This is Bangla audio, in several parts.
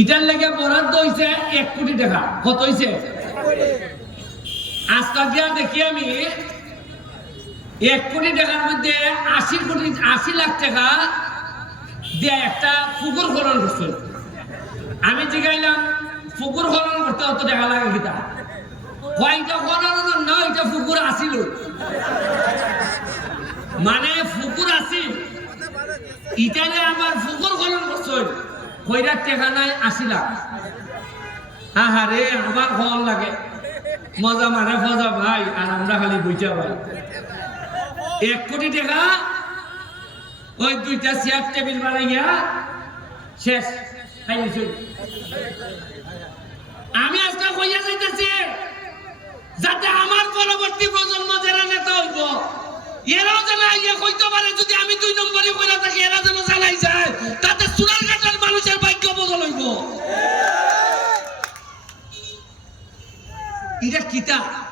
ইটার লেগে বরাদ্দ হয়েছে এক কোটি টাকা। কত হয়েছে আজকাল দিয়া দেখি আমি, এক কোটি টাকার মধ্যে আশি কোটি, আশি লাখ টাকা দিয়ে একটা পুকুর খনন করছে। আমি জিগাইলাম, পুকুর খনন করতে অত টাকা লাগে কিতা? কয়টা খনন না এটা পুকুর আসিল। মানে পুকুর আসিল। ইটালে আমার পুকুর খনন করছে। কইরা টাকা নাই আশি লাখ হ্যাঁ হ্যাঁ রে আমার ফল লাগে। মজা ফজা ভাই, আর আমরা খালি বুঝা ভাই। এক কোটি ওই দুইটা চেয়ার টেবিল বানাইয়া শেষ। আমি আজকে কইয়া যাইতেছি, যাতে আমার পরবর্তী প্রজন্ম যারা নেতা হইব। এরাও যেন ইয়ে কইতে পারে, যদি আমি দুই নম্বরই কইরা থাকি, এরা যেন জানাই যায়, তাতে চুরার কাটার মানুষের ভাগ্য বদল হইব এটা কিতা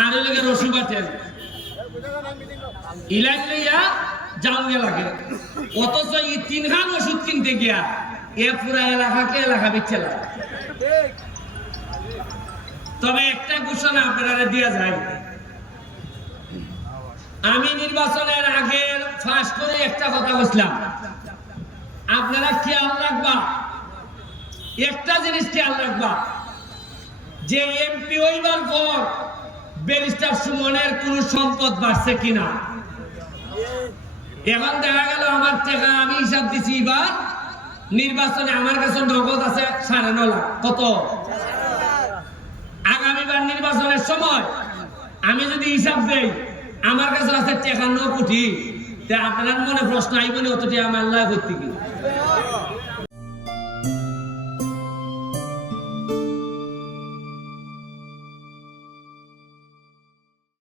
আর তেল ইলাজ লইয়া লাগে। অথচ এই তিনখান ওষুধ কিনতে গিয়া এ পুরা এলাকাকে এলাকা বিচ্ছে তবে একটা ঘোষণা আপনারা দিয়া যায়। আমি নির্বাচনের আগে ফাঁস করে একটা কথা বলছিলাম। আপনারা খেয়াল রাখবা। একটা জিনিস খেয়াল রাখবা। যে এমপি হইবার পর ব্যারিস্টার সুমনের কোন সম্পদ বাড়ছে কিনা? এখন দেখা গেল আমার টাকা আমি হিসাব দিছি এবার নির্বাচনে আমার কাছে নগদ আছে সাড়ে ন লাখ। কত? আগামীবার নির্বাচনের সময় আমি যদি হিসাব দেই, আমার কাছে আছে টাকা ন কোটি। তে আপনার মনে প্রশ্ন আইব না অত টাকা আমার লাভ হইতে কি?